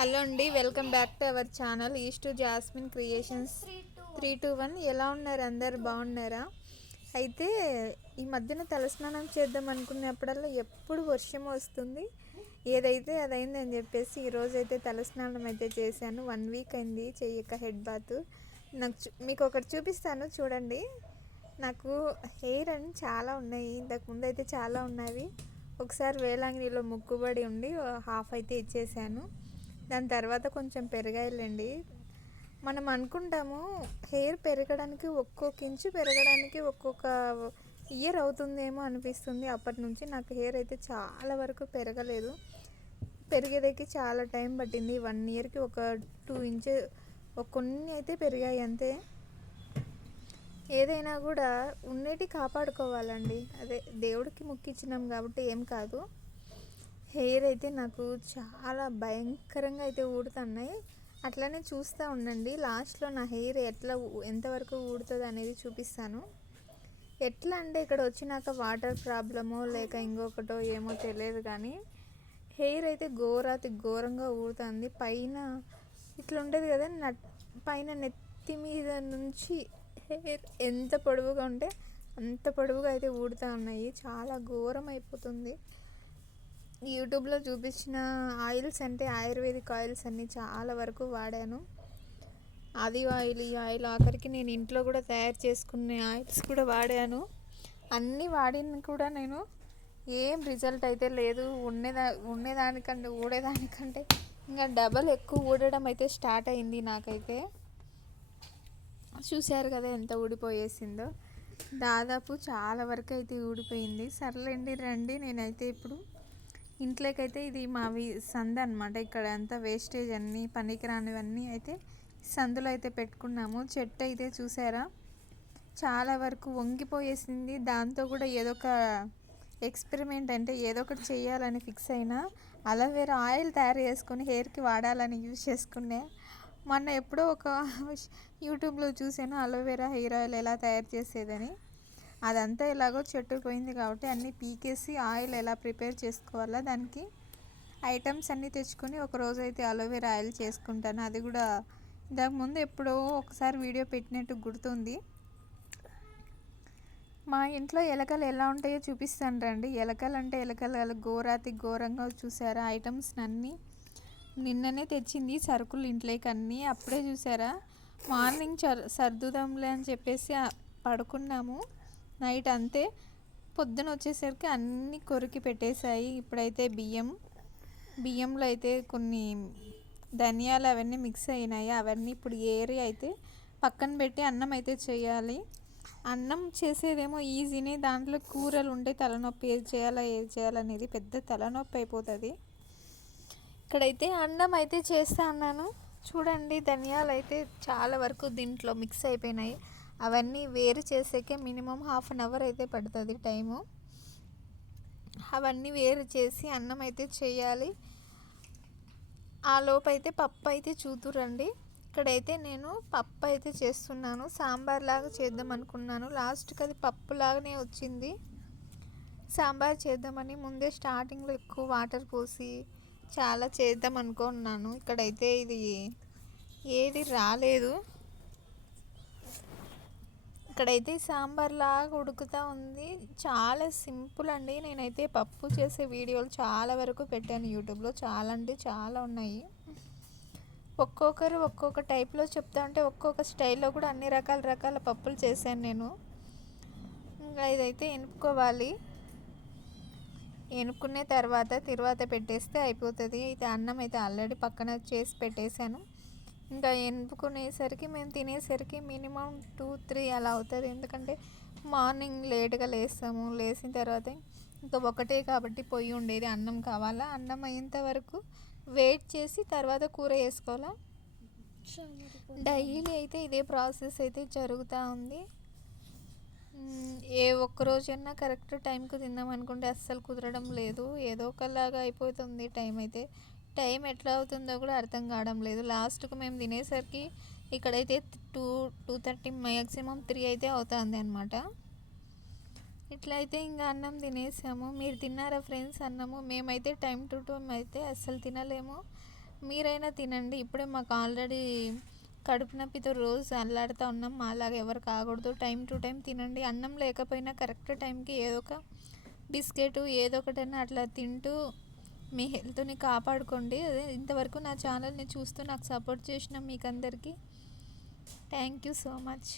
Hello అండి welcome back to our channel East Jasmine Creations three two one. ఎలా ఉన్నారు అందరు? బాగున్నారా? అయితే ఈ మధ్యన తలస్నానం చేద్దాం అనుకున్నప్పుడల్లా ఎప్పుడు వర్షం వస్తుంది? ఏదైతే అదైంది అని చెప్పేసి ఈరోజు అయితే తలస్నానం అయితే చేశాను. వన్ వీక్ అయింది చెయ్యక హెడ్ బాత్. నాకు మీకు ఒకటి చూపిస్తాను చూడండి. నాకు హెయిర్ అని చాలా ఉన్నాయి. ఇంతకుముందు అయితే చాలా ఉన్నవి. ఒకసారి వేలాంగిలో ముక్కుబడి ఉండి హాఫ్ అయితే ఇచ్చేసాను. దాని తర్వాత కొంచెం పెరగాయలండి. మనం అనుకుంటాము హెయిర్ పెరగడానికి ఒక్కొక్క ఇంచు పెరగడానికి ఒక్కొక్క ఇయర్ అవుతుందేమో అనిపిస్తుంది. అప్పటి నుంచి నాకు హెయిర్ అయితే చాలా వరకు పెరగలేదు. పెరిగేదకి చాలా టైం పట్టింది. వన్ ఇయర్కి ఒక టూ ఇంచ్ కొన్ని అయితే పెరిగాయి అంతే. ఏదైనా కూడా ఉండేటి కాపాడుకోవాలండి. అదే దేవుడికి మొక్కిచ్చినాం కాబట్టి ఏం కాదు. హెయిర్ అయితే నాకు చాలా భయంకరంగా అయితే ఊడుతున్నాయి. అట్లనే చూస్తూ ఉండండి. లాస్ట్లో నా హెయిర్ ఎట్లా ఊ- ఎంతవరకు ఊడుతుంది అనేది చూపిస్తాను. ఎట్లా అంటే ఇక్కడ వచ్చినాక వాటర్ ప్రాబ్లమో లేక ఇంకొకటో ఏమో తెలియదు కానీ హెయిర్ అయితే ఘోరాతి ఘోరంగా ఊడుతుంది. పైన ఇట్లా ఉండేది కదా నట్ పైన నెత్తి మీద నుంచి హెయిర్ ఎంత పొడవుగా ఉంటే అంత పొడవుగా అయితే ఊడుతూ ఉన్నాయి. చాలా ఘోరం అయిపోతుంది. యూట్యూబ్లో చూపించిన ఆయిల్స్ అంటే ఆయుర్వేదిక్ ఆయిల్స్ అన్నీ చాలా వరకు వాడాను. అది ఆయిల్ ఈ ఆయిల్ ఆఖరికి నేను ఇంట్లో కూడా తయారు చేసుకునే ఆయిల్స్ కూడా వాడాను. అన్నీ వాడిన కూడా నేను ఏం రిజల్ట్ అయితే లేదు. ఉండేదా ఉండేదానికంటే ఊడేదానికంటే ఇంకా డబల్ ఎక్కువ ఊడడం అయితే స్టార్ట్ అయింది నాకైతే. చూశారు కదా ఎంత ఊడిపోయేసిందో. దాదాపు చాలా వరకు అయితే ఊడిపోయింది. సర్లేండి రండి నేనైతే ఇప్పుడు ఇంట్లోకైతే ఇది మావి సంద అనమాట ఇక్కడ అంతా వేస్టేజ్ అన్నీ పనికిరానివన్నీ అయితే సందులో అయితే పెట్టుకున్నాము. చెట్టు అయితే చూసారా? చాలా వరకు వంగిపోయేసింది. దాంతో కూడా ఏదో ఒక ఎక్స్పెరిమెంట్ అంటే ఏదో ఒకటి చేయాలని ఫిక్స్ అయినా అలోవెరా ఆయిల్ తయారు చేసుకొని హెయిర్కి వాడాలని యూజ్ చేసుకునే మొన్న ఎప్పుడో ఒక యూట్యూబ్లో చూసాను అలోవెరా హెయిర్ ఆయిల్ ఎలా తయారు చేసేదని. అదంతా ఎలాగో చెట్టు పోయింది కాబట్టి అన్నీ పీకేసి ఆయిల్ ఎలా ప్రిపేర్ చేసుకోవాలా దానికి ఐటమ్స్ అన్నీ తెచ్చుకొని ఒక రోజు అయితే అలోవెరా ఆయిల్ చేసుకుంటాను. అది కూడా ఇంతకు ముందు ఎప్పుడో ఒకసారి వీడియో పెట్టినట్టు గుర్తుంది. మా ఇంట్లో ఎలకలు ఎలా ఉంటాయో చూపిస్తాను రండి. ఎలకలు అంటే ఎలకలు ఘోరాతి ఘోరంగా చూసారా ఐటమ్స్ అన్నీ? నిన్ననే తెచ్చింది సరుకులు ఇంట్లోకి అన్నీ అప్పుడే చూసారా? మార్నింగ్ సర్దుదాంలే అని చెప్పేసి పడుకున్నాము. నైట్ అంతే. పొద్దున వచ్చేసరికి అన్నీ కొరికి పెట్టేశాయి. ఇప్పుడైతే బియ్యం బియ్యంలో అయితే కొన్ని ధనియాలు అవన్నీ మిక్స్ అయినాయి. అవన్నీ ఇప్పుడు ఏరి అయితే పక్కన పెట్టి అన్నం అయితే చేయాలి. అన్నం చేసేదేమో ఈజీనే. దాంట్లో కూరలు ఉంటే తలనొప్పి ఏది చేయాలా ఏది చేయాలనేది పెద్ద తలనొప్పి అయిపోతుంది. ఇక్కడైతే అన్నం అయితే చేస్తా అన్నాను. చూడండి ధనియాలు అయితే చాలా వరకు దీంట్లో మిక్స్ అయిపోయినాయి. అవన్నీ వేరు చేసేకే మినిమం హాఫ్ అన్ అవర్ అయితే పడుతుంది టైము. అవన్నీ వేరు చేసి అన్నం అయితే చేయాలి. ఆ లోపు అయితే పప్పు అయితే చూతురండి ఇక్కడైతే నేను పప్పు అయితే చేస్తున్నాను. సాంబార్ లాగా చేద్దాం అనుకున్నాను. లాస్ట్కి అది పప్పు లాగానే వచ్చింది. సాంబార్ చేద్దామని ముందే స్టార్టింగ్లో ఎక్కువ వాటర్ పోసి చాలా చేద్దాం అనుకున్నాను. ఇక్కడైతే ఇది ఏది రాలేదు. ఇక్కడైతే సాంబార్ లాగా ఉడుకుతూ ఉంది. చాలా సింపుల్ అండి. నేనైతే పప్పు చేసే వీడియోలు చాలా వరకు పెట్టాను యూట్యూబ్లో. చాలా అంటే చాలా ఉన్నాయి. ఒక్కొక్కరు ఒక్కొక్క టైప్లో చెప్తా ఉంటే ఒక్కొక్క స్టైల్లో కూడా అన్ని రకాల రకాల పప్పులు చేశాను నేను. ఇంకా ఇదైతే ఎనుపుకోవాలి ఎనుక్కునే తర్వాత తర్వాత పెట్టేస్తే అయిపోతుంది. అయితే అన్నం అయితే ఆల్రెడీ పక్కన చేసి పెట్టేశాను. ఇంకా ఎన్నుకునేసరికి మేము తినేసరికి మినిమం టూ త్రీ అలా అవుతుంది. ఎందుకంటే మార్నింగ్ లేట్గా లేస్తాము. లేచిన తర్వాత ఇంకా ఒకటే కాబట్టి పొయ్యి ఉండేది అన్నం కావాలా? అన్నం అయ్యేంత వరకు వెయిట్ చేసి తర్వాత కూర వేసుకోవాలా? డైలీ అయితే ఇదే ప్రాసెస్ అయితే జరుగుతూ ఉంది. ఏ ఒక్క రోజైనా కరెక్ట్ టైంకి తిందాం అనుకుంటే అస్సలు కుదరడం లేదు. ఏదో ఒకలాగా అయిపోతుంది టైం అయితే. టైం ఎట్లా అవుతుందో కూడా అర్థం కావడం లేదు. లాస్ట్కు మేము తినేసరికి ఇక్కడైతే two two thirty maximum three అయితే అవుతుంది అనమాట ఇట్లయితే ఇంకా అన్నం తినేసాము. మీరు తిన్నారా ఫ్రెండ్స్ అన్నము? మేమైతే టైం టు టైం అయితే అస్సలు తినలేము. మీరైనా తినండి. ఇప్పుడే మాకు ఆల్రెడీ కడుపు నొప్పితో రోజు అల్లాడుతూ ఉన్నాం. మాలాగా ఎవరు కాకూడదు. టైం టు టైం తినండి. అన్నం లేకపోయినా కరెక్ట్ టైంకి ఏదో ఒక బిస్కెట్ ఏదో ఒకటైనా అట్లా తింటూ మీ హెల్త్ని కాపాడుకోండి. అదే ఇంతవరకు నా ఛానల్ని చూస్తూ నాకు సపోర్ట్ చేసిన మీకు అందరికీ థ్యాంక్ యూ సో మచ్.